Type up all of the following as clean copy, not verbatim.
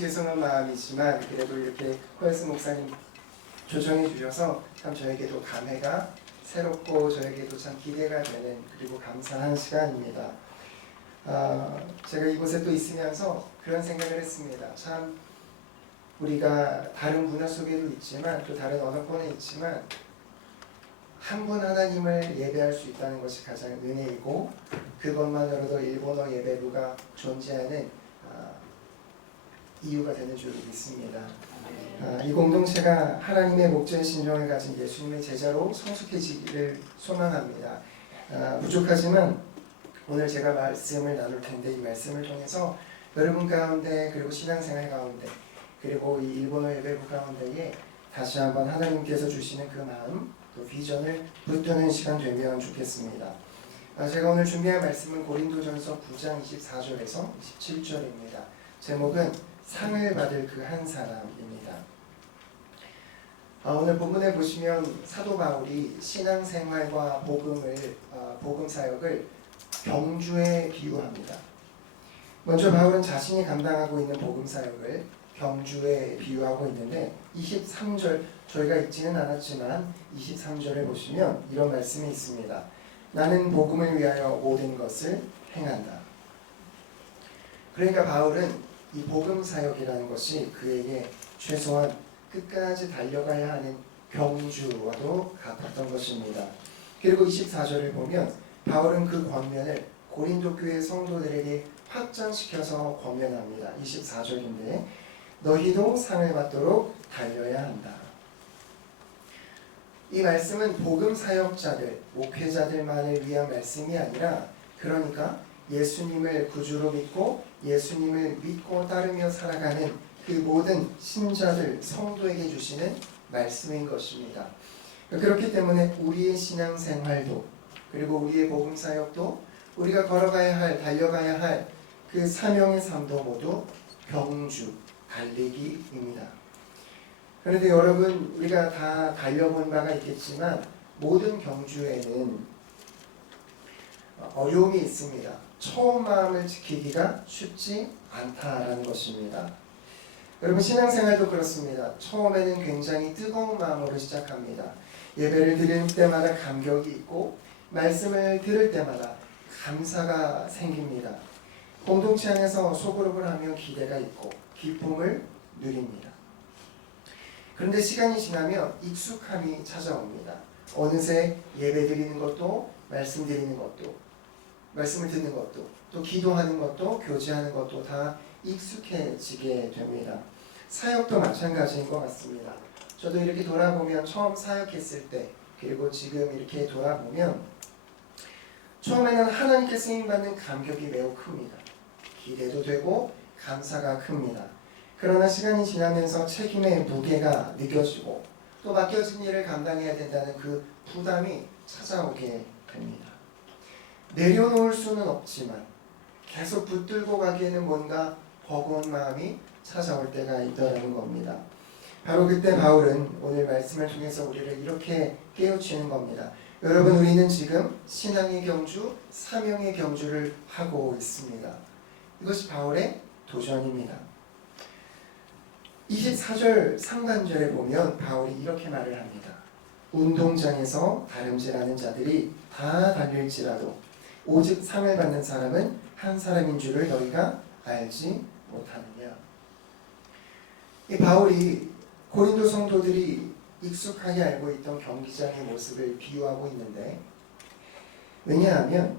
죄송한 마음이지만 그래도 이렇게 호야스 목사님 조정해 주셔서 참 저에게도 감회가 새롭고 저에게도 참 기대가 되는 그리고 감사한 시간입니다. 제가 이곳에 또 있으면서 그런 생각을 했습니다. 참 우리가 다른 문화 속에도 있지만 또 다른 언어권에 있지만 한 분 하나님을 예배할 수 있다는 것이 가장 은혜이고 그것만으로도 일본어 예배부가 존재하는 이유가 되는 줄 믿습니다. 이 공동체가 하나님의 목자의 신령을 가진 예수님의 제자로 성숙해지기를 소망합니다. 부족하지만 오늘 제가 말씀을 나눌 텐데 이 말씀을 통해서 여러분 가운데 그리고 신앙생활 가운데 그리고 이 일본어 예배부 가운데에 다시 한번 하나님께서 주시는 그 마음 또 비전을 붙드는 시간 되면 좋겠습니다. 제가 오늘 준비한 말씀은 고린도전서 9장 24절에서 27절입니다. 제목은 상을 받을 그 한 사람입니다. 오늘 본문에 보시면 사도 바울이 신앙생활과 복음 사역을 경주에 비유합니다. 먼저 바울은 자신이 감당하고 있는 복음 사역을 경주에 비유하고 있는데 23절 저희가 읽지는 않았지만 23절에 보시면 이런 말씀이 있습니다. 나는 복음을 위하여 모든 것을 행한다. 그러니까 바울은 이 복음 사역이라는 것이 그에게 최소한 끝까지 달려가야 하는 경주와도 같았던 것입니다. 그리고 24절을 보면 바울은 그 권면을 고린도 교회 성도들에게 확장시켜서 권면합니다. 24절인데 너희도 상을 받도록 달려야 한다. 이 말씀은 복음 사역자들, 목회자들만을 위한 말씀이 아니라 그러니까 예수님을 구주로 믿고 예수님을 믿고 따르며 살아가는 그 모든 신자들, 성도에게 주시는 말씀인 것입니다. 그렇기 때문에 우리의 신앙생활도 그리고 우리의 복음사역도 우리가 걸어가야 할, 달려가야 할 그 사명의 삶도 모두 경주, 달리기입니다. 그런데 여러분 우리가 다 달려본 바가 있겠지만 모든 경주에는 어려움이 있습니다. 처음 마음을 지키기가 쉽지 않다라는 것입니다. 여러분 신앙생활도 그렇습니다. 처음에는 굉장히 뜨거운 마음으로 시작합니다. 예배를 드릴 때마다 감격이 있고 말씀을 들을 때마다 감사가 생깁니다. 공동체 안에서 소그룹을 하며 기대가 있고 기쁨을 누립니다. 그런데 시간이 지나면 익숙함이 찾아옵니다. 어느새 예배 드리는 것도 말씀 드리는 것도 말씀을 듣는 것도 또 기도하는 것도 교제하는 것도 다 익숙해지게 됩니다. 사역도 마찬가지인 것 같습니다. 저도 이렇게 돌아보면 처음 사역했을 때 그리고 지금 이렇게 돌아보면 처음에는 하나님께 쓰임받는 감격이 매우 큽니다. 기대도 되고 감사가 큽니다. 그러나 시간이 지나면서 책임의 무게가 느껴지고 또 맡겨진 일을 감당해야 된다는 그 부담이 찾아오게 됩니다. 내려놓을 수는 없지만 계속 붙들고 가기에는 뭔가 버거운 마음이 찾아올 때가 있다는 겁니다. 바로 그때 바울은 오늘 말씀을 통해서 우리를 이렇게 깨우치는 겁니다. 여러분 우리는 지금 신앙의 경주, 사명의 경주를 하고 있습니다. 이것이 바울의 도전입니다. 24절 상반절에 보면 바울이 이렇게 말을 합니다. 운동장에서 다름질하는 자들이 다 달릴지라도 오직 상을 받는 사람은 한 사람인 줄을 너희가 알지 못하느냐. 이 바울이 고린도 성도들이 익숙하게 알고 있던 경기장의 모습을 비유하고 있는데 왜냐하면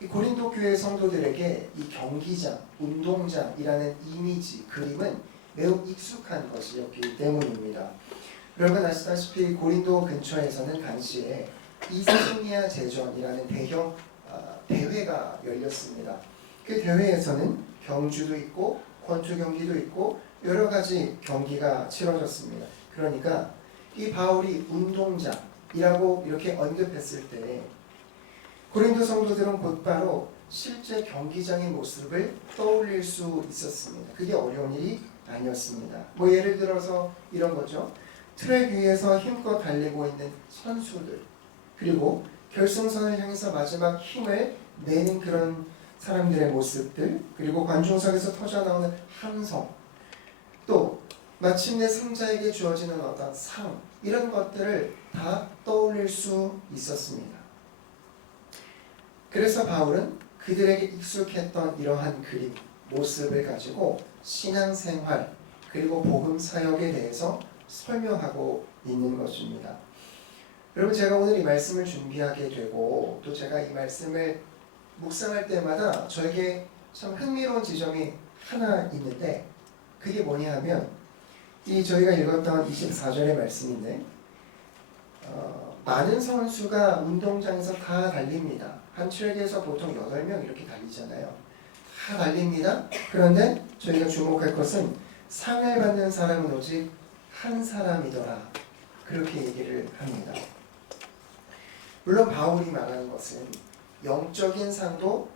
이 고린도 교회 성도들에게 이 경기장, 운동장이라는 이미지, 그림은 매우 익숙한 것이었기 때문입니다. 여러분 아시다시피 고린도 근처에서는 당시에 이스미아 제전이라는 대형 대회가 열렸습니다. 그 대회에서는 경주도 있고 권투 경기도 있고 여러 가지 경기가 치러졌습니다. 그러니까 이 바울이 운동장이라고 이렇게 언급했을 때 고린도 성도들은 곧바로 실제 경기장의 모습을 떠올릴 수 있었습니다. 그게 어려운 일이 아니었습니다. 예를 들어서 이런 거죠. 트랙 위에서 힘껏 달리고 있는 선수들 그리고 결승선을 향해서 마지막 힘을 내는 그런 사람들의 모습들 그리고 관중석에서 터져나오는 함성 또 마침내 승자에게 주어지는 어떤 상, 이런 것들을 다 떠올릴 수 있었습니다. 그래서 바울은 그들에게 익숙했던 이러한 그림, 모습을 가지고 신앙생활 그리고 복음 사역에 대해서 설명하고 있는 것입니다. 여러분, 제가 오늘 이 말씀을 준비하게 되고 또 제가 이 말씀을 묵상할 때마다 저에게 참 흥미로운 지점이 하나 있는데, 그게 뭐냐 하면 이 저희가 읽었던 24절의 말씀인데, 많은 선수가 운동장에서 다 달립니다. 한 트랙에서 보통 8명 이렇게 달리잖아요. 다 달립니다. 그런데 저희가 주목할 것은 상을 받는 사람은 오직 한 사람이더라, 그렇게 얘기를 합니다. 물론 바울이 말하는 것은 영적인 상도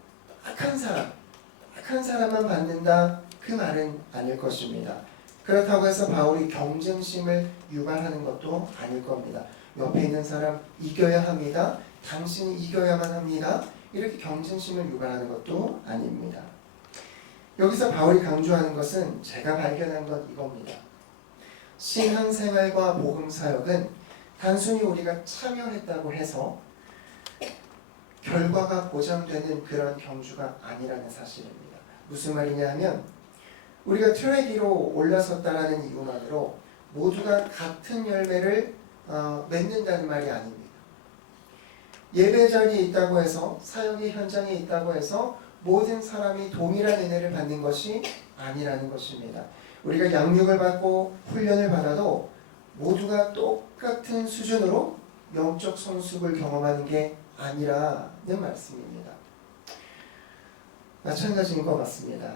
딱 한 사람만 받는다, 그 말은 아닐 것입니다. 그렇다고 해서 바울이 경쟁심을 유발하는 것도 아닐 겁니다. 옆에 있는 사람 이겨야 합니다, 당신이 이겨야만 합니다, 이렇게 경쟁심을 유발하는 것도 아닙니다. 여기서 바울이 강조하는 것은 제가 발견한 건 이겁니다. 신앙생활과 복음사역은 단순히 우리가 참여했다고 해서 결과가 보장되는 그런 경주가 아니라는 사실입니다. 무슨 말이냐 하면, 우리가 트랙 위로 올라섰다라는 이유만으로 모두가 같은 열매를 맺는다는 말이 아닙니다. 예배 자리에 있다고 해서, 사역의 현장에 있다고 해서 모든 사람이 동일한 은혜를 받는 것이 아니라는 것입니다. 우리가 양육을 받고 훈련을 받아도 모두가 똑같은 수준으로 영적 성숙을 경험하는 게 아니라는 말씀입니다. 마찬가지인 것 같습니다.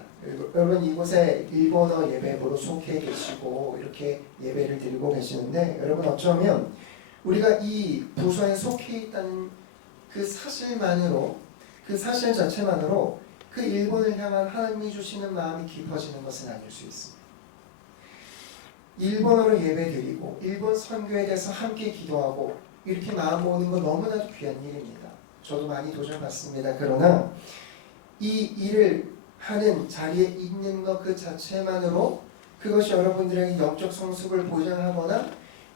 여러분, 이곳에 일본어 예배부로 속해 계시고 이렇게 예배를 드리고 계시는데, 여러분 어쩌면 우리가 이 부서에 속해 있다는 그 사실만으로, 그 사실 자체만으로 그 일본을 향한 하나님이 주시는 마음이 깊어지는 것은 아닐 수 있습니다. 일본어로 예배드리고 일본 선교에 대해서 함께 기도하고 이렇게 마음 모으는 건 너무나도 귀한 일입니다. 저도 많이 도전받습니다. 그러나 이 일을 하는 자리에 있는 것 그 자체만으로 그것이 여러분들에게 영적 성숙을 보장하거나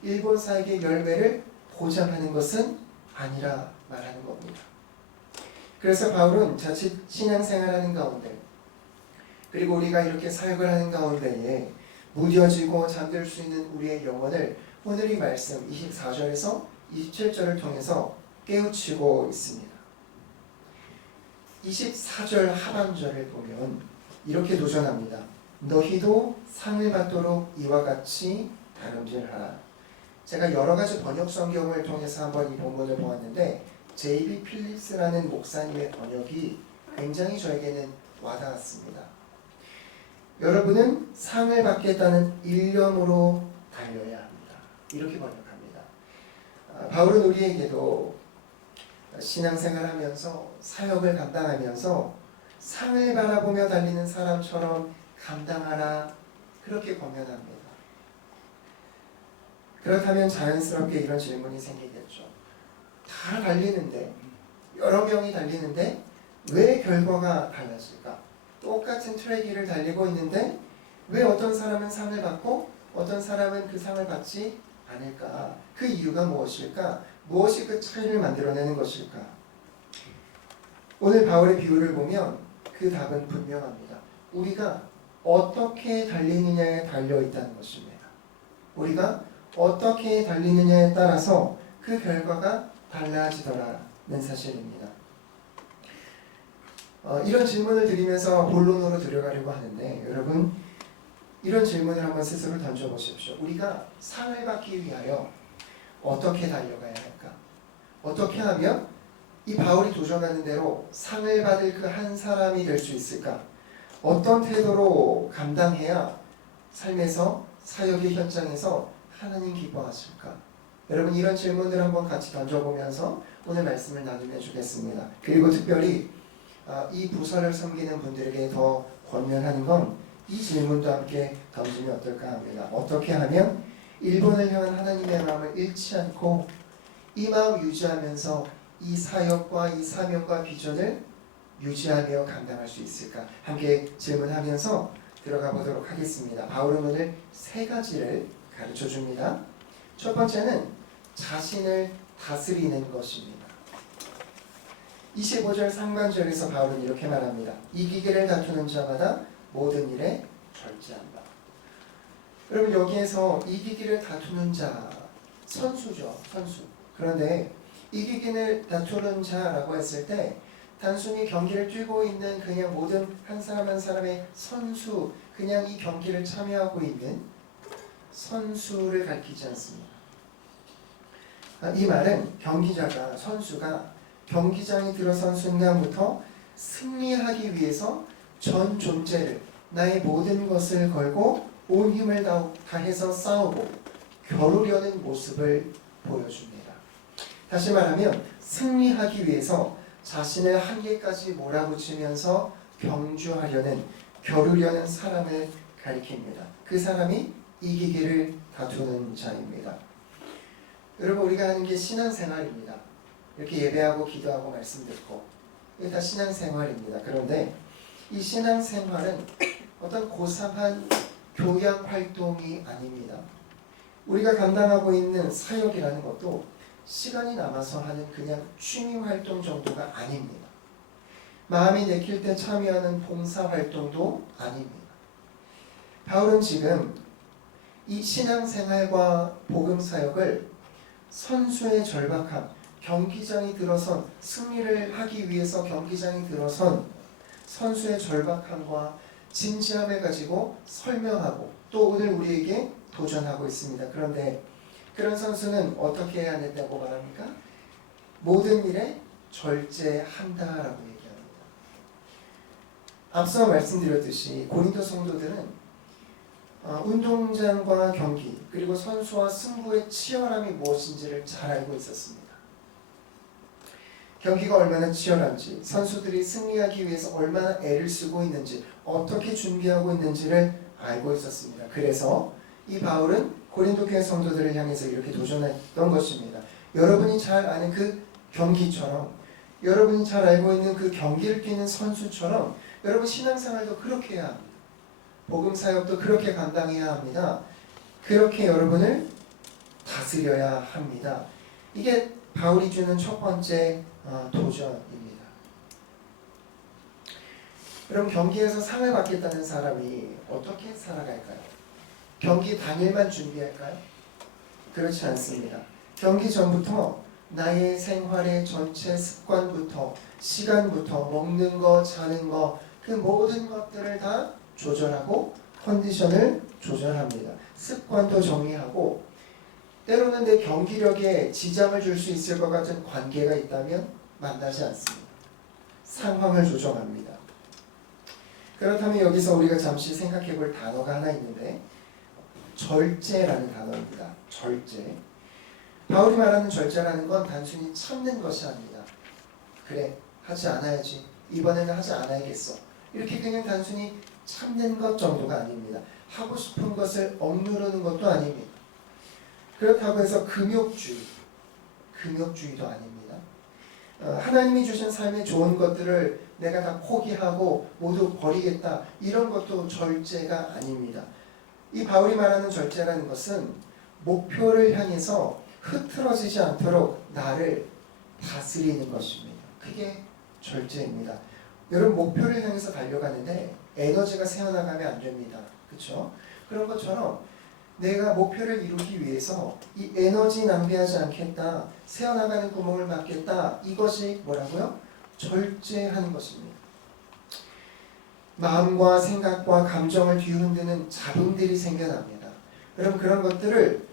일본 사역의 열매를 보장하는 것은 아니라 말하는 겁니다. 그래서 바울은 자칫 신앙생활하는 가운데, 그리고 우리가 이렇게 사역을 하는 가운데에 무뎌지고 잠들 수 있는 우리의 영혼을 오늘 이 말씀 24절에서 27절을 통해서 깨우치고 있습니다. 24절 하반절을 보면 이렇게 도전합니다. 너희도 상을 받도록 이와 같이 다름질하라. 제가 여러 가지 번역 성경을 통해서 한번 이 본문을 보았는데, J.B. 필립스라는 목사님의 번역이 굉장히 저에게는 와닿았습니다. 여러분은 상을 받겠다는 일념으로 달려야 합니다, 이렇게 번역합니다. 바울은 우리에게도 신앙생활하면서 사역을 감당하면서 상을 바라보며 달리는 사람처럼 감당하라, 그렇게 권면합니다. 그렇다면 자연스럽게 이런 질문이 생기겠죠. 다 달리는데, 여러 명이 달리는데 왜 결과가 달라질까? 똑같은 트랙 위를 달리고 있는데 왜 어떤 사람은 상을 받고 어떤 사람은 그 상을 받지 않을까? 그 이유가 무엇일까? 무엇이 그 차이를 만들어내는 것일까? 오늘 바울의 비유를 보면 그 답은 분명합니다. 우리가 어떻게 달리느냐에 달려있다는 것입니다. 우리가 어떻게 달리느냐에 따라서 그 결과가 달라지더라는 사실입니다. 이런 질문을 드리면서 본론으로 들어가려고 하는데, 여러분 이런 질문을 한번 스스로 던져보십시오. 우리가 상을 받기 위하여 어떻게 달려가야 할까? 어떻게 하면 이 바울이 도전하는 대로 상을 받을 그 한 사람이 될 수 있을까? 어떤 태도로 감당해야 삶에서, 사역의 현장에서 하나님 기뻐하실까? 여러분 이런 질문들 한번 같이 던져보면서 오늘 말씀을 나누며 주겠습니다. 그리고 특별히 이 부서를 섬기는 분들에게 더 권면하는 건 이 질문도 함께 던지면 어떨까 합니다. 어떻게 하면 일본을 향한 하나님의 마음을 잃지 않고 이 마음 유지하면서 이 사역과 이 사명과 비전을 유지하며 감당할 수 있을까? 함께 질문하면서 들어가 보도록 하겠습니다. 바울은 오늘 세 가지를 가르쳐 줍니다. 첫 번째는 자신을 다스리는 것입니다. 25절 상반절에서 바울은 이렇게 말합니다. 이기기를 다투는 자마다 모든 일에 절제한다. 여러분, 여기에서 이기기를 다투는 자, 선수죠. 선수. 그런데 이기기를 다투는 자라고 했을 때 단순히 경기를 뛰고 있는 그냥 모든 한 사람 한 사람의 선수, 그냥 이 경기를 참여하고 있는 선수를 가리키지 않습니다. 이 말은 경기자가, 선수가 경기장에 들어선 순간부터 승리하기 위해서 전 존재를, 나의 모든 것을 걸고 온 힘을 다해서 싸우고 겨루려는 모습을 보여줍니다. 다시 말하면 승리하기 위해서 자신을 한계까지 몰아붙이면서 경주하려는, 겨루려는 사람을 가리킵니다. 그 사람이 이기기를 다투는 자입니다. 여러분, 우리가 하는 게 신앙생활입니다. 이렇게 예배하고 기도하고 말씀 듣고, 이게 다 신앙생활입니다. 그런데 이 신앙생활은 어떤 고상한 교양 활동이 아닙니다. 우리가 감당하고 있는 사역이라는 것도 시간이 남아서 하는 그냥 취미 활동 정도가 아닙니다. 마음이 내킬 때 참여하는 봉사 활동도 아닙니다. 바울은 지금 이 신앙생활과 복음사역을 선수의 절박함, 경기장이 들어선, 승리를 하기 위해서 경기장이 들어선 선수의 절박함과 진지함을 가지고 설명하고 또 오늘 우리에게 도전하고 있습니다. 그런데 그런 선수는 어떻게 해야 된다고 말합니까? 모든 일에 절제한다라고 얘기합니다. 앞서 말씀드렸듯이 고린도 성도들은 운동장과 경기, 그리고 선수와 승부의 치열함이 무엇인지를 잘 알고 있었습니다. 경기가 얼마나 치열한지, 선수들이 승리하기 위해서 얼마나 애를 쓰고 있는지, 어떻게 준비하고 있는지를 알고 있었습니다. 그래서 이 바울은 고린도 교회 성도들을 향해서 이렇게 도전했던 것입니다. 여러분이 잘 아는 그 경기처럼, 여러분이 잘 알고 있는 그 경기를 뛰는 선수처럼 여러분 신앙생활도 그렇게 해야 합니다. 복음사역도 그렇게 감당해야 합니다. 그렇게 여러분을 다스려야 합니다. 이게 바울이 주는 첫 번째 도전입니다. 그럼 경기에서 상을 받겠다는 사람이 어떻게 살아갈까요? 경기 당일만 준비할까요? 그렇지 않습니다. 경기 전부터 나의 생활의 전체 습관부터, 시간부터, 먹는 거, 자는 거, 그 모든 것들을 다 조절하고 컨디션을 조절합니다. 습관도 정리하고, 때로는 내 경기력에 지장을 줄 수 있을 것 같은 관계가 있다면 만나지 않습니다. 상황을 조정합니다. 그렇다면 여기서 우리가 잠시 생각해 볼 단어가 하나 있는데 절제라는 단어입니다. 절제. 바울이 말하는 절제라는 건 단순히 참는 것이 아닙니다. 그래, 하지 않아야지. 이번에는 하지 않아야겠어. 이렇게 그냥 단순히 참는 것 정도가 아닙니다. 하고 싶은 것을 억누르는 것도 아닙니다. 그렇다고 해서 금욕주의도 아닙니다. 하나님이 주신 삶의 좋은 것들을 내가 다 포기하고 모두 버리겠다, 이런 것도 절제가 아닙니다. 이 바울이 말하는 절제라는 것은 목표를 향해서 흐트러지지 않도록 나를 다스리는 것입니다. 그게 절제입니다. 여러분, 목표를 향해서 달려가는데 에너지가 새어나가면 안 됩니다. 그렇죠? 그런 것처럼 내가 목표를 이루기 위해서 이 에너지 낭비하지 않겠다, 새어나가는 구멍을 막겠다, 이것이 뭐라고요? 절제하는 것입니다. 마음과 생각과 감정을 뒤흔드는 잡음들이 생겨납니다. 여러분, 그런 것들을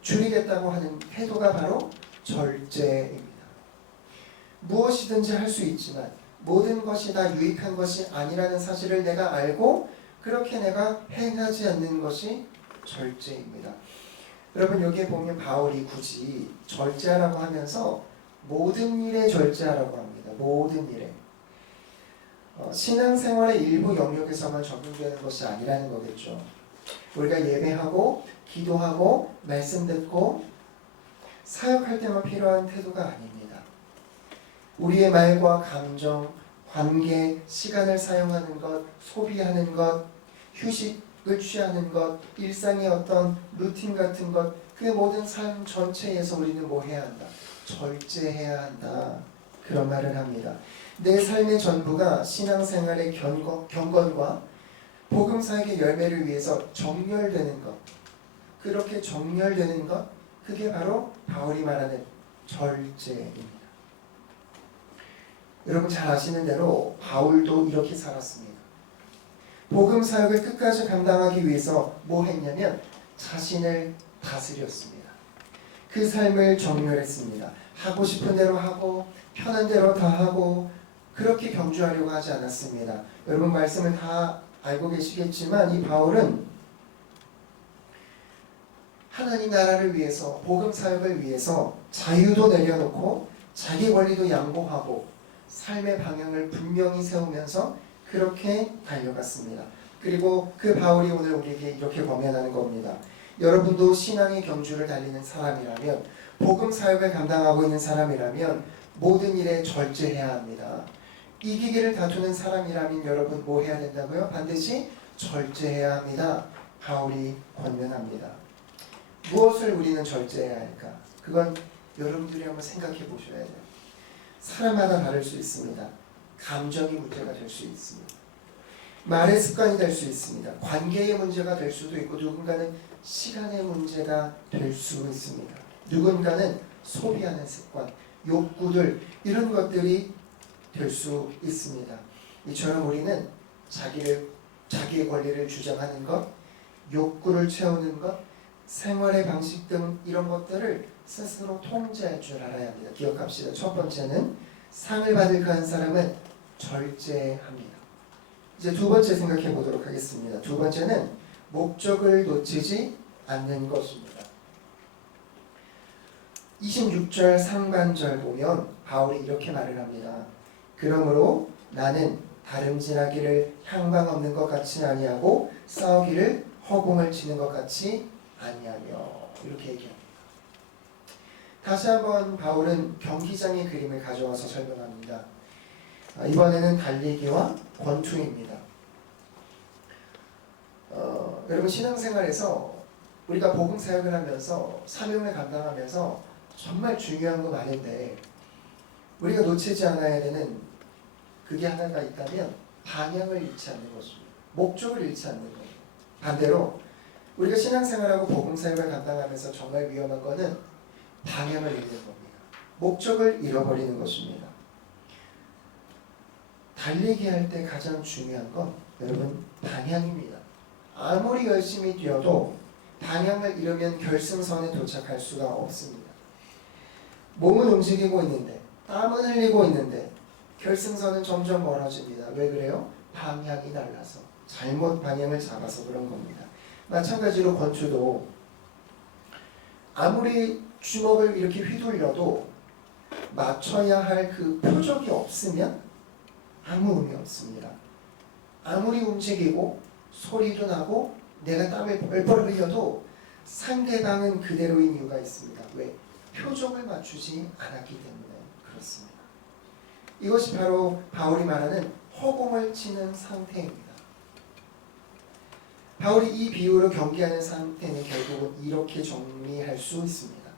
줄이겠다고 하는 태도가 바로 절제입니다. 무엇이든지 할 수 있지만 모든 것이 다 유익한 것이 아니라는 사실을 내가 알고 그렇게 내가 행하지 않는 것이 절제입니다. 여러분, 여기에 보면 바울이 굳이 절제하라고 하면서 모든 일에 절제하라고 합니다. 모든 일에. 신앙생활의 일부 영역에서만 적용되는 것이 아니라는 거겠죠. 우리가 예배하고 기도하고 말씀 듣고 사역할 때만 필요한 태도가 아닙니다. 우리의 말과 감정, 관계, 시간을 사용하는 것, 소비하는 것, 휴식을 취하는 것, 일상의 어떤 루틴 같은 것, 그 모든 삶 전체에서 우리는 뭐 해야 한다? 절제해야 한다. 그런 말을 합니다. 내 삶의 전부가 신앙생활의 경건과 복음사역의 열매를 위해서 정렬되는 것, 그렇게 정렬되는 것, 그게 바로 바울이 말하는 절제입니다. 여러분 잘 아시는 대로 바울도 이렇게 살았습니다. 복음사역을 끝까지 감당하기 위해서 뭐 했냐면 자신을 다스렸습니다. 그 삶을 정렬했습니다. 하고 싶은 대로 하고 편한 대로 다 하고 그렇게 경주하려고 하지 않았습니다. 여러분 말씀을 다 알고 계시겠지만 이 바울은 하나님 나라를 위해서 복음 사역을 위해서 자유도 내려놓고 자기 권리도 양보하고 삶의 방향을 분명히 세우면서 그렇게 달려갔습니다. 그리고 그 바울이 오늘 우리에게 이렇게 권면하는 겁니다. 여러분도 신앙의 경주를 달리는 사람이라면 복음 사역을 감당하고 있는 사람이라면 모든 일에 절제해야 합니다. 이기기를 다투는 사람이라면 여러분 뭐 해야 된다고요? 반드시 절제해야 합니다. 바울이 권면합니다. 무엇을 우리는 절제해야 할까? 그건 여러분들이 한번 생각해 보셔야 돼요. 사람마다 다를 수 있습니다. 감정이 문제가 될 수 있습니다. 말의 습관이 될 수 있습니다. 관계의 문제가 될 수도 있고 누군가는 시간의 문제가 될 수 있습니다. 누군가는 소비하는 습관, 욕구들 이런 것들이 될 수 있습니다. 이처럼 우리는 자기의 권리를 주장하는 것, 욕구를 채우는 것, 생활의 방식 등 이런 것들을 스스로 통제할 줄 알아야 합니다. 기억합시다. 첫 번째는 상을 받을 그 한 사람은 절제합니다. 이제 두 번째 생각해 보도록 하겠습니다. 두 번째는 목적을 놓치지 않는 것입니다. 26절 상반절 보면 바울이 이렇게 말을 합니다. 그러므로 나는 다름질하기를 향방 없는 것 같이 아니하고 싸우기를 허공을 치는 것 같이 아니하며 이렇게 얘기합니다. 다시 한번 바울은 경기장의 그림을 가져와서 설명합니다. 이번에는 달리기와 권투입니다. 여러분 신앙생활에서 우리가 복음 사역을 하면서 사명을 감당하면서 정말 중요한 거 많은데 우리가 놓치지 않아야 되는 그게 하나가 있다면 방향을 잃지 않는 것입니다. 목적을 잃지 않는 거예요. 반대로 우리가 신앙생활하고 복음사역을 감당하면서 정말 위험한 것은 방향을 잃는 겁니다. 목적을 잃어버리는 것입니다. 달리기 할 때 가장 중요한 건 여러분 방향입니다. 아무리 열심히 뛰어도 방향을 잃으면 결승선에 도착할 수가 없습니다. 몸은 움직이고 있는데 땀은 흘리고 있는데 결승선은 점점 멀어집니다. 왜 그래요? 방향이 달라서 잘못 방향을 잡아서 그런 겁니다. 마찬가지로 권투도 아무리 주먹을 이렇게 휘둘려도 맞춰야 할 그 표적이 없으면 아무 의미 없습니다. 아무리 움직이고 소리도 나고 내가 땀을 뻘뻘 흘려도 상대방은 그대로인 이유가 있습니다. 왜? 표적을 맞추지 않았기 때문에 그렇습니다. 이것이 바로 바울이 말하는 허공을 치는 상태입니다. 바울이 이 비유로 경계하는 상태는 결국은 이렇게 정리할 수 있습니다.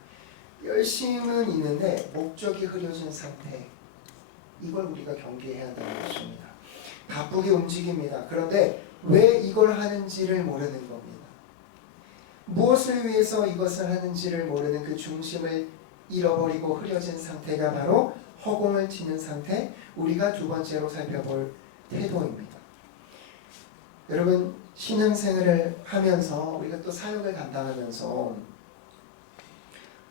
열심은 있는데 목적이 흐려진 상태, 이걸 우리가 경계해야 한다는 것입니다. 바쁘게 움직입니다. 그런데 왜 이걸 하는지를 모르는 겁니다. 무엇을 위해서 이것을 하는지를 모르는 그 중심을 잃어버리고 흐려진 상태가 바로 허공을 치는 상태, 우리가 두 번째로 살펴볼 태도입니다. 여러분 신앙생활을 하면서 우리가 또 사역을 감당하면서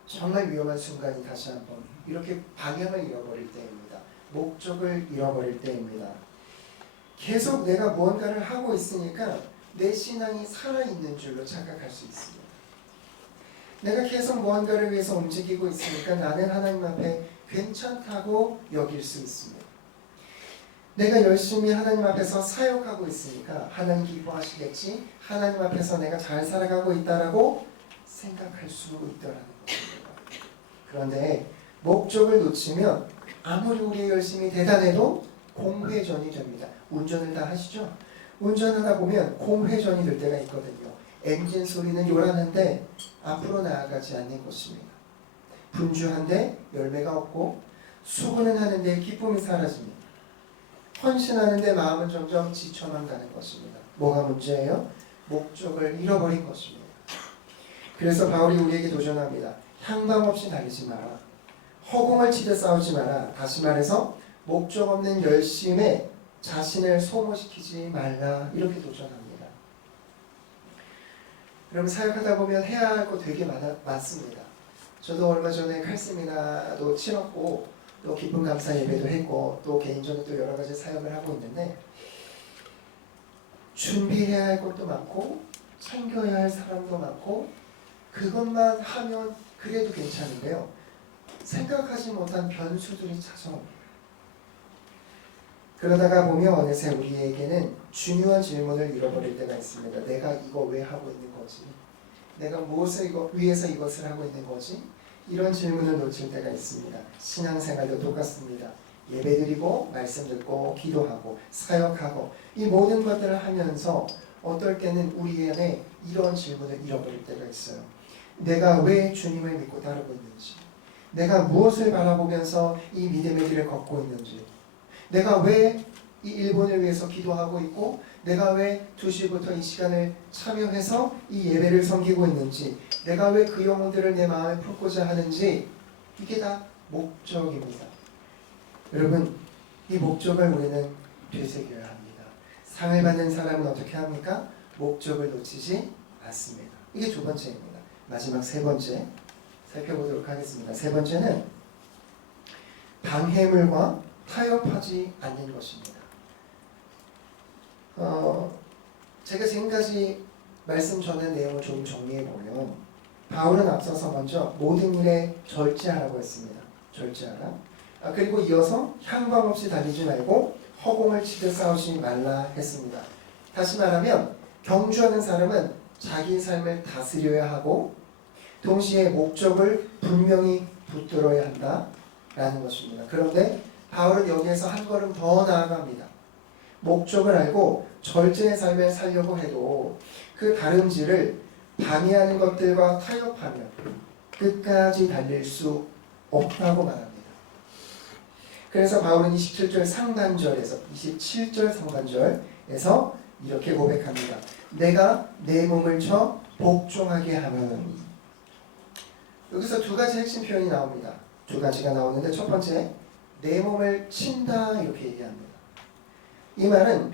정말 위험한 순간이 다시 한번 이렇게 방향을 잃어버릴 때입니다. 목적을 잃어버릴 때입니다. 계속 내가 무언가를 하고 있으니까 내 신앙이 살아있는 줄로 착각할 수 있습니다. 내가 계속 무언가를 위해서 움직이고 있으니까 나는 하나님 앞에 괜찮다고 여길 수 있습니다. 내가 열심히 하나님 앞에서 사역하고 있으니까 하나님 기뻐하시겠지, 하나님 앞에서 내가 잘 살아가고 있다라고 생각할 수 있더라는 것입니다. 그런데 목적을 놓치면 아무리 우리 열심히 대단해도 공회전이 됩니다. 운전을 다 하시죠? 운전하다 보면 공회전이 될 때가 있거든요. 엔진 소리는 요란한데 앞으로 나아가지 않는 것입니다. 분주한데 열매가 없고 수고는 하는데 기쁨이 사라집니다. 헌신하는데 마음은 점점 지쳐만 가는 것입니다. 뭐가 문제예요? 목적을 잃어버린 것입니다. 그래서 바울이 우리에게 도전합니다. 향방 없이 달리지 마라. 허공을 치듯 싸우지 마라. 다시 말해서 목적 없는 열심에 자신을 소모시키지 말라. 이렇게 도전합니다. 여러분 사역하다 보면 해야 할 거 되게 많습니다. 저도 얼마 전에 칼세미나도 치렀고 또 기쁨 감사 예배도 했고 또 개인적인 또 여러 가지 사역을 하고 있는데 준비해야 할 것도 많고 챙겨야 할 사람도 많고 그것만 하면 그래도 괜찮은데요. 생각하지 못한 변수들이 찾아옵니다. 그러다가 보면 어느새 우리에게는 중요한 질문을 잃어버릴 때가 있습니다. 내가 이거 왜 하고 있는 거지? 내가 무엇을 위해서 이것을 하고 있는 거지? 이런 질문을 놓칠 때가 있습니다. 신앙생활도 똑같습니다. 예배드리고 말씀 듣고 기도하고 사역하고 이 모든 것들을 하면서 어떨 때는 우리 안에 이런 질문을 잃어버릴 때가 있어요. 내가 왜 주님을 믿고 따르고 있는지, 내가 무엇을 바라보면서 이 믿음의 길을 걷고 있는지, 내가 왜 이 일본을 위해서 기도하고 있고 내가 왜 2시부터 이 시간을 참여해서 이 예배를 섬기고 있는지, 내가 왜 그 영혼들을 내 마음에 품고자 하는지, 이게 다 목적입니다. 여러분 이 목적을 우리는 되새겨야 합니다. 상을 받는 사람은 어떻게 합니까? 목적을 놓치지 않습니다. 이게 두 번째입니다. 마지막 세 번째 살펴보도록 하겠습니다. 세 번째는 방해물과 타협하지 않는 것입니다. 제가 지금까지 말씀 전한 내용을 좀 정리해보면 바울은 앞서서 먼저 모든 일에 절제하라고 했습니다. 절제하라. 그리고 이어서 향방 없이 달리지 말고 허공을 치듯 싸우지 말라 했습니다. 다시 말하면 경주하는 사람은 자기 삶을 다스려야 하고 동시에 목적을 분명히 붙들어야 한다라는 것입니다. 그런데 바울은 여기에서 한 걸음 더 나아갑니다. 목적을 알고 절제의 삶을 살려고 해도 그 다름질을 방해하는 것들과 타협하면 끝까지 달릴 수 없다고 말합니다. 그래서 바울은 27절 상반절에서 27절 상반절에서 이렇게 고백합니다. 내가 내 몸을 쳐 복종하게 하면. 여기서 두 가지 핵심 표현이 나옵니다. 두 가지가 나오는데 첫 번째, 내 몸을 친다 이렇게 얘기합니다. 이 말은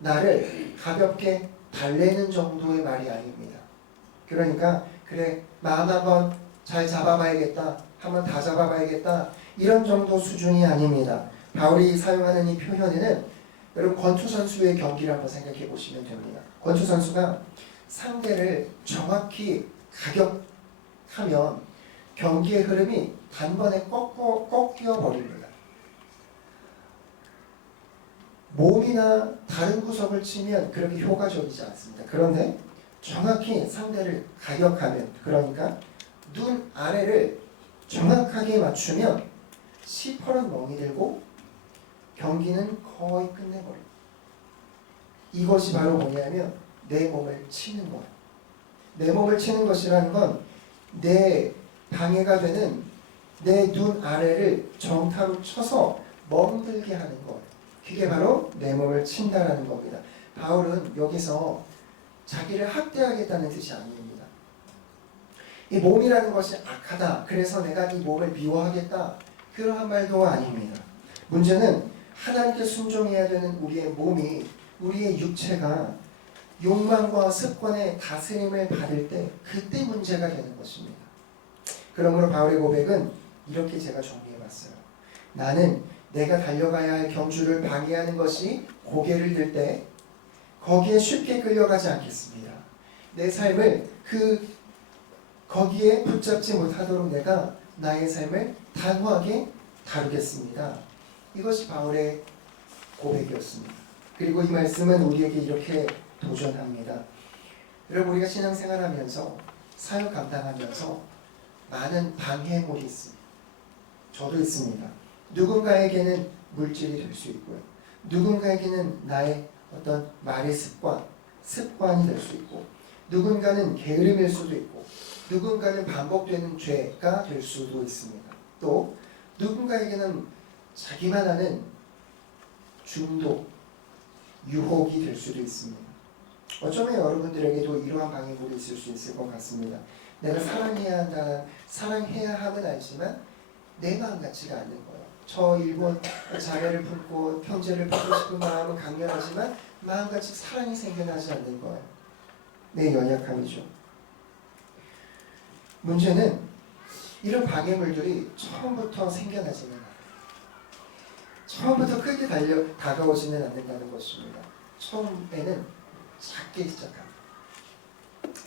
나를 가볍게 달래는 정도의 말이 아닙니다. 그러니까 그래 마음 한번 잘 잡아봐야겠다, 한번 다 잡아봐야겠다 이런 정도 수준이 아닙니다. 바울이 사용하는 이 표현에는 여러분 권투 선수의 경기를 한번 생각해 보시면 됩니다. 권투 선수가 상대를 정확히 가격하면 경기의 흐름이 단번에 꺾여 버립니다. 몸이나 다른 구석을 치면 그렇게 효과적이지 않습니다. 그런데 정확히 상대를 가격하면, 그러니까 눈 아래를 정확하게 맞추면 시퍼런 멍이 들고 경기는 거의 끝내버립니다. 이것이 바로 뭐냐면 내 몸을 치는 거예요. 내 몸을 치는 것이라는 건 내 방해가 되는 내 눈 아래를 정타로 쳐서 멍들게 하는 거예요. 그게 바로 내 몸을 친다라는 겁니다. 바울은 여기서 자기를 학대하겠다는 뜻이 아닙니다. 이 몸이라는 것이 악하다, 그래서 내가 이 몸을 미워하겠다, 그러한 말도 아닙니다. 문제는 하나님께 순종해야 되는 우리의 몸이, 우리의 육체가 욕망과 습관의 다스림을 받을 때 그때 문제가 되는 것입니다. 그러므로 바울의 고백은 이렇게 제가 정리해봤어요. 나는 내가 달려가야 할 경주를 방해하는 것이 고개를 들 때 거기에 쉽게 끌려가지 않겠습니다. 내 삶을 거기에 붙잡지 못하도록 내가 나의 삶을 단호하게 다루겠습니다. 이것이 바울의 고백이었습니다. 그리고 이 말씀은 우리에게 이렇게 도전합니다. 여러분 우리가 신앙생활하면서 사역 감당하면서 많은 방해물이 있습니다. 저도 있습니다. 누군가에게는 물질이 될 수 있고요. 누군가에게는 나의 어떤 말의 습관이 될 수 있고, 누군가는 게으름일 수도 있고, 누군가는 반복되는 죄가 될 수도 있습니다. 또 누군가에게는 자기만 아는 중독, 유혹이 될 수도 있습니다. 어쩌면 여러분들에게도 이러한 방해물이 있을 수 있을 것 같습니다. 내가 사랑해야 함은 알지만 내 마음 같지가 않는 거예요. 저 일본 자매를 품고 형제를 품고 싶은 마음은 강렬하지만 마음같이 사랑이 생겨나지 않는 거예요. 내 연약함이죠. 문제는 이런 방해물들이 처음부터 생겨나지는 않아요. 처음부터 크게 다가오지는 않는다는 것입니다. 처음에는 작게 시작합니다.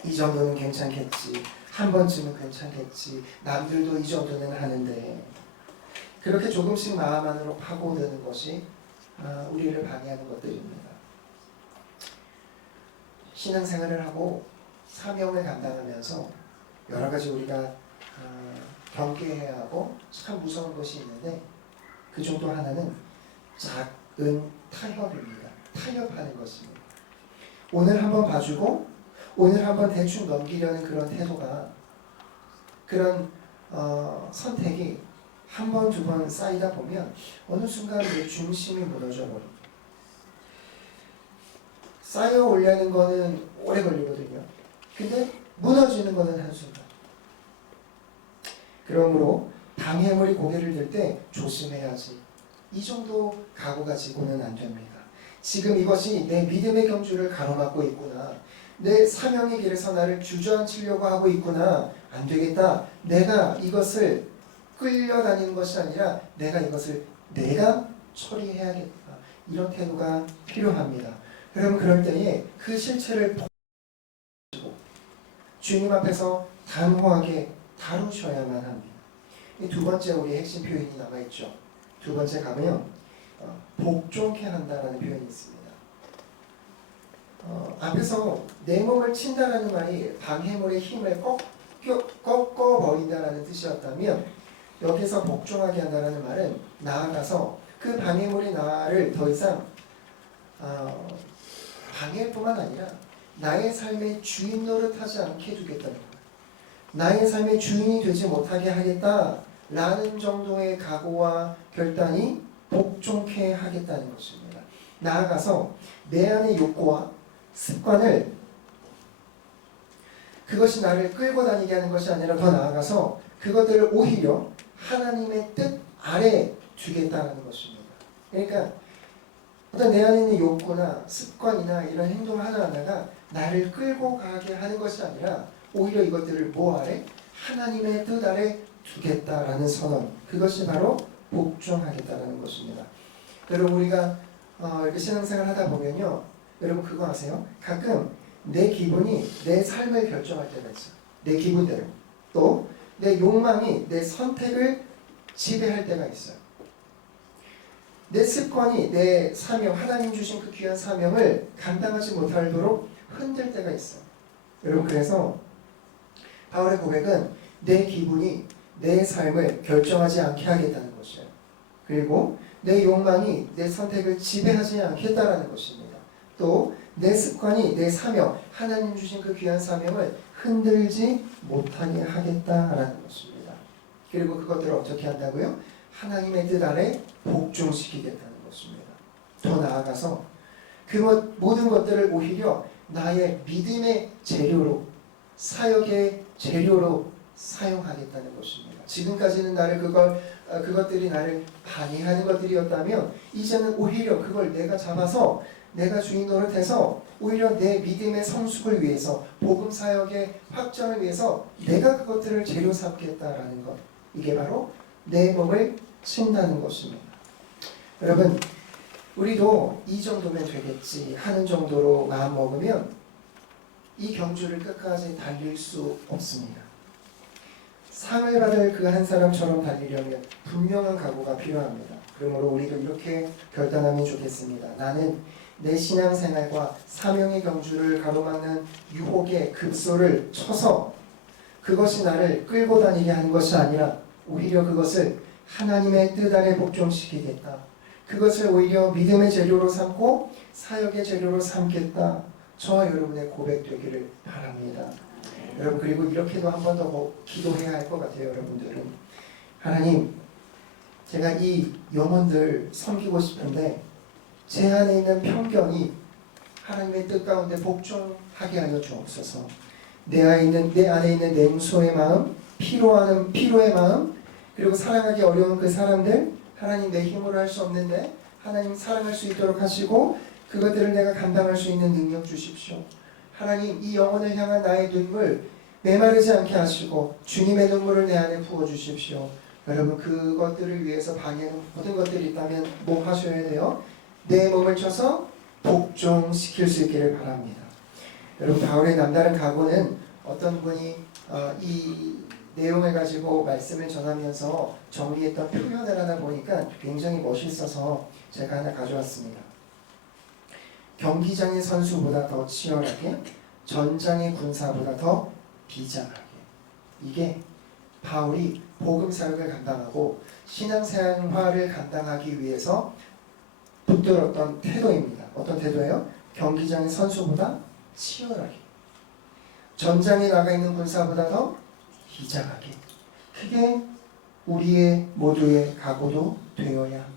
이 정도는 괜찮겠지. 한 번쯤은 괜찮겠지. 남들도 이 정도는 하는데. 그렇게 조금씩 마음 안으로 파고드는 것이 우리를 방해하는 것들입니다. 신앙생활을 하고 사명을 감당하면서 여러 가지 우리가 경계해야 하고 참 무서운 것이 있는데, 그 정도 하나는 작은 타협입니다. 타협하는 것입니다. 오늘 한번 봐주고 오늘 한번 대충 넘기려는 그런 태도가, 그런 선택이 한 번, 두 번 쌓이다 보면 어느 순간 내 중심이 무너져 버립니다. 쌓여 올려는 거는 오래 걸리거든요. 근데 무너지는 거는 한순간. 그러므로 방해물이 고개를 들 때 조심해야지. 이 정도 각오 가지고는 안 됩니다. 지금 이것이 내 믿음의 경주를 가로막고 있구나. 내 사명의 길에서 나를 주저앉히려고 하고 있구나. 안 되겠다. 내가 이것을 끌려다니는 것이 아니라 내가 이것을 내가 처리해야겠다. 이런 태도가 필요합니다. 여러분, 그럴 때에 그 실체를 보시고 주님 앞에서 단호하게 다루셔야만 합니다. 이 두 번째 우리 핵심 표현이 남아있죠. 두 번째 가면 복종케 한다라는 표현이 있습니다. 앞에서 내 몸을 친다라는 말이 방해물의 힘을 꺾어버린다라는 뜻이었다면, 여기서 복종하게 한다라는 말은 나아가서 그 방해물이 나를 더 이상 방해일 뿐만 아니라 나의 삶의 주인 노릇하지 않게 두겠다는 거예요. 나의 삶의 주인이 되지 못하게 하겠다라는 정도의 각오와 결단이 복종케 하겠다는 것입니다. 나아가서 내 안의 욕구와 습관을, 그것이 나를 끌고 다니게 하는 것이 아니라 더 나아가서 그것들을 오히려 하나님의 뜻 아래 두겠다는 것입니다. 그러니까 어떤 내 안에 있는 욕구나 습관이나 이런 행동 하나하나가 나를 끌고 가게 하는 것이 아니라 오히려 이것들을 뭐 아래? 하나님의 뜻 아래 두겠다라는 선언. 그것이 바로 복종하겠다라는 것입니다. 여러분, 우리가 이렇게 신앙생활 하다 보면요, 여러분 그거 아세요? 가끔 내 기분이 내 삶을 결정할 때가 있어요. 내 기분대로. 또 내 욕망이 내 선택을 지배할 때가 있어요. 내 습관이 내 사명, 하나님 주신 그 귀한 사명을 감당하지 못하도록 흔들 때가 있어요. 여러분, 그래서 바울의 고백은 내 기분이 내 삶을 결정하지 않게 하겠다는 것이에요. 그리고 내 욕망이 내 선택을 지배하지 않겠다라는 것입니다. 또 내 습관이 내 사명, 하나님 주신 그 귀한 사명을 흔들지 못하게 하겠다라는 것입니다. 그리고 그것들을 어떻게 한다고요? 하나님의 뜻 아래 복종시키겠다는 것입니다. 더 나아가서 그 모든 것들을 오히려 나의 믿음의 재료로, 사역의 재료로 사용하겠다는 것입니다. 지금까지는 그것들이 나를 방해하는 것들이었다면, 이제는 오히려 그걸 내가 잡아서 내가 주인 노릇해서 오히려 내 믿음의 성숙을 위해서, 복음 사역의 확장을 위해서 내가 그것들을 재료 삼겠다라는 것. 이게 바로 내 몸을 친다는 것입니다. 여러분, 우리도 이 정도면 되겠지 하는 정도로 마음 먹으면 이 경주를 끝까지 달릴 수 없습니다. 상을 받을 그 한 사람처럼 달리려면 분명한 각오가 필요합니다. 그러므로 우리도 이렇게 결단하면 좋겠습니다. 나는 내 신앙생활과 사명의 경주를 가로막는 유혹의 급소를 쳐서 그것이 나를 끌고 다니게 하는 것이 아니라 오히려 그것을 하나님의 뜻 아래 복종시키겠다. 그것을 오히려 믿음의 재료로 삼고 사역의 재료로 삼겠다. 저와 여러분의 고백 되기를 바랍니다. 여러분, 그리고 이렇게도 한 번 더 기도해야 할 것 같아요. 여러분들은 하나님, 제가 이 영혼들 섬기고 싶은데 제 안에 있는 편견이 하나님의 뜻 가운데 복종하게 하여 주옵소서. 내 안에 있는 냉소의 마음, 피로의 마음, 그리고 사랑하기 어려운 그 사람들, 하나님 내 힘으로 할 수 없는데 하나님 사랑할 수 있도록 하시고 그것들을 내가 감당할 수 있는 능력 주십시오. 하나님, 이 영혼을 향한 나의 눈물 메마르지 않게 하시고 주님의 눈물을 내 안에 부어주십시오. 여러분, 그것들을 위해서 방해하는 모든 것들이 있다면 뭐 하셔야 돼요? 내 몸을 쳐서 복종시킬 수 있기를 바랍니다. 여러분, 바울의 남다른 각오는 어떤 분이 이 내용을 가지고 말씀을 전하면서 정리했던 표현을 하나 보니까 굉장히 멋있어서 제가 하나 가져왔습니다. 경기장의 선수보다 더 치열하게, 전장의 군사보다 더 비장하게. 이게 바울이 복음 사역을 감당하고 신앙생활을 감당하기 위해서 붙들었던 태도입니다. 어떤 태도예요? 경기장의 선수보다 치열하게, 전장에 나가 있는 군사보다 더 비장하게. 그게 우리의 모두의 각오도 되어야 합니다.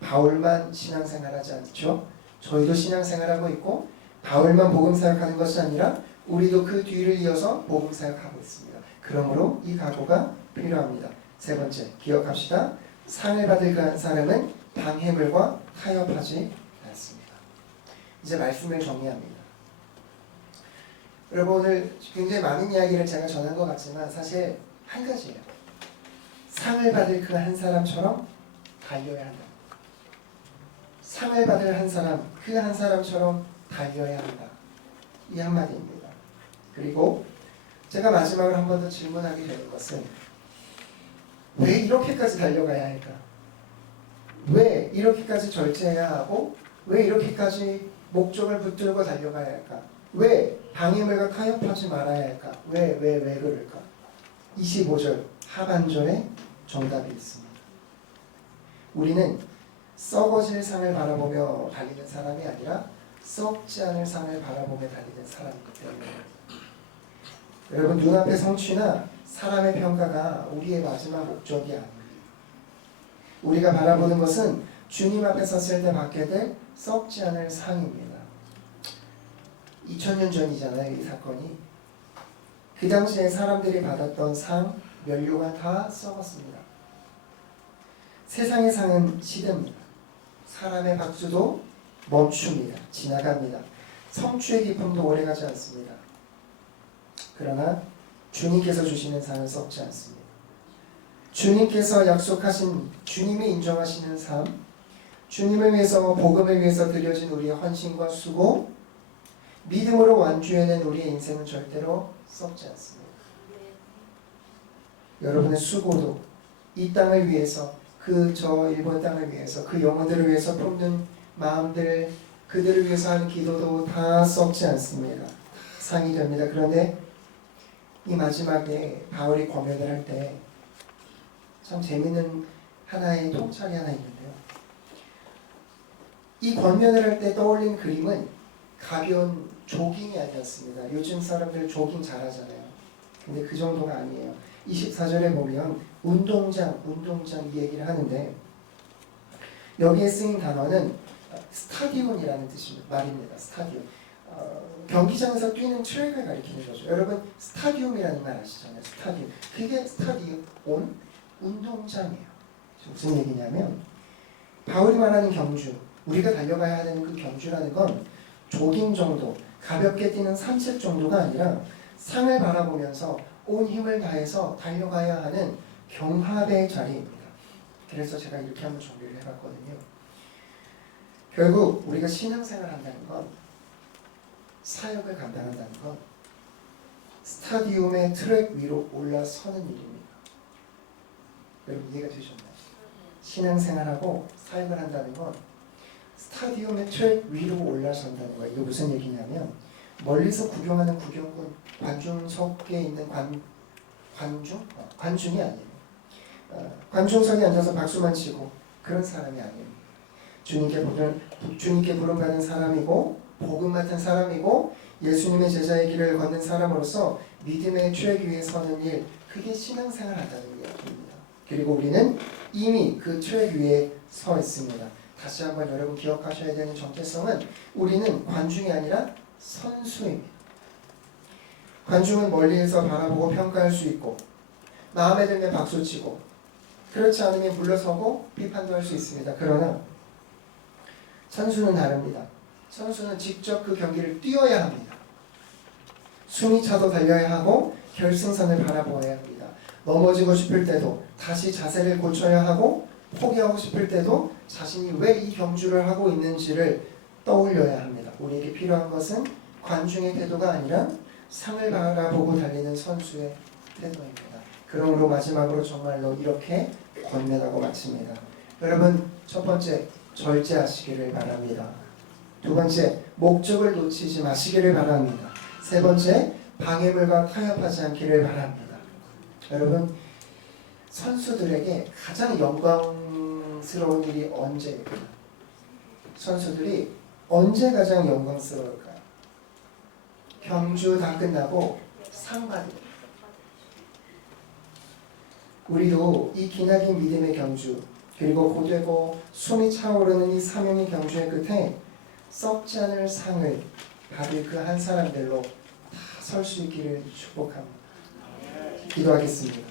바울만 신앙생활하지 않죠. 저희도 신앙생활하고 있고 바울만 복음사역하는 것이 아니라 우리도 그 뒤를 이어서 복음사역하고 있습니다. 그러므로 이 각오가 필요합니다. 세 번째, 기억합시다. 상을 받을 그 한 사람은 방해물과 타협하지 않습니다. 이제 말씀을 정리합니다. 여러분, 오늘 굉장히 많은 이야기를 제가 전한 것 같지만 사실 한 가지예요. 상을 받을 그 한 사람처럼 달려야 한다. 상을 받을 한 사람, 그 한 사람처럼 달려야 한다. 이 한마디입니다. 그리고 제가 마지막으로 한 번 더 질문하게 되는 것은 왜 이렇게까지 달려가야 할까? 왜 이렇게까지 절제해야 하고 왜 이렇게까지 목적을 붙들고 달려가야 할까? 왜 방해물과 타협하지 말아야 할까? 왜 그럴까? 25절 하반절에 정답이 있습니다. 우리는 썩어질 상을 바라보며 달리는 사람이 아니라 썩지 않을 상을 바라보며 달리는 사람이기 때문입니다. 여러분, 눈앞의 성취나 사람의 평가가 우리의 마지막 목적이 아닙니다. 우리가 바라보는 것은 주님 앞에 섰을 때 받게 될 썩지 않을 상입니다. 2000년 전이잖아요, 이 사건이. 그 당시에 사람들이 받았던 상, 면류가 다 썩었습니다. 세상의 상은 시듭니다. 사람의 박수도 멈춥니다. 지나갑니다. 성취의 기쁨도 오래가지 않습니다. 그러나 주님께서 주시는 상은 썩지 않습니다. 주님께서 약속하신, 주님이 인정하시는 삶, 주님을 위해서, 복음을 위해서 드려진 우리의 헌신과 수고, 믿음으로 완주해낸 우리의 인생은 절대로 썩지 않습니다. 여러분의 수고도 이 땅을 위해서, 저 일본 땅을 위해서, 그 영혼들을 위해서 품는 마음들, 그들을 위해서 하는 기도도 다 썩지 않습니다. 상이 됩니다. 그런데 이 마지막에 바울이 권면을 할 때 참 재미있는 하나의 통찰이 하나 있는데요. 이 권면을 할 때 떠올린 그림은 가벼운 조깅이 아니었습니다. 요즘 사람들 조깅 잘하잖아요. 근데 그 정도가 아니에요. 24절에 보면 운동장 이 얘기를 하는데 여기에 쓰인 단어는 스타디움이라는 말입니다. 스타디움. 경기장에서 뛰는 트랙을 가리키는 거죠. 여러분, 스타디움이라는 말 아시잖아요. 스타디움. 그게 스타디움, 운동장이에요. 무슨 얘기냐면 바울이 말하는 경주, 우리가 달려가야 하는 그 경주라는 건 조깅 정도, 가볍게 뛰는 산책 정도가 아니라 상을 바라보면서 온 힘을 다해서 달려가야 하는 경합의 자리입니다. 그래서 제가 이렇게 한번 정리를 해봤거든요. 결국 우리가 신앙생활을 한다는 건, 사역을 감당한다는 건 스타디움의 트랙 위로 올라서는 일입니다. 여러분, 이해가 되셨나요? 신앙생활하고 사역을 한다는 건 스타디움의 트랙 위로 올라선다는 거예요. 이거 무슨 얘기냐면 멀리서 구경하는 구경꾼, 관중석에 있는 관중이 아니에요. 관중석에 앉아서 박수만 치고 그런 사람이 아니에요. 주님께 부름받은 사람이고 복음 맡은 사람이고 예수님의 제자의 길을 걷는 사람으로서 믿음의 트랙 위에 서는 일, 그게 신앙생활 한다는 이야기입니다. 그리고 우리는 이미 그 트랙 위에 서 있습니다. 다시 한번 여러분 기억하셔야 되는 정체성은 우리는 관중이 아니라 선수입니다. 관중은 멀리에서 바라보고 평가할 수 있고 마음에 들면 박수치고 그렇지 않으면 물러서고 비판도 할 수 있습니다. 그러나 선수는 다릅니다. 선수는 직접 그 경기를 뛰어야 합니다. 숨이 차도 달려야 하고 결승선을 바라보아야 합니다. 넘어지고 싶을 때도 다시 자세를 고쳐야 하고 포기하고 싶을 때도 자신이 왜 이 경주를 하고 있는지를 떠올려야 합니다. 우리에게 필요한 것은 관중의 태도가 아니라 상을 바라보고 달리는 선수의 태도입니다. 그러므로 마지막으로 정말로 이렇게 권면하고 마칩니다. 여러분, 첫 번째, 절제하시기를 바랍니다. 두 번째, 목적을 놓치지 마시기를 바랍니다. 세 번째, 방해물과 타협하지 않기를 바랍니다. 여러분, 선수들에게 가장 영광스러운 일이 언제일까요? 선수들이 언제 가장 영광스러울까요? 경주 다 끝나고 상 받을 때. 우리도 이 기나긴 믿음의 경주, 그리고 고되고 숨이 차오르는 이 사명의 경주의 끝에 썩지 않을 상을 받을 그 한 사람들로 다 설 수 있기를 축복합니다. 기도하겠습니다.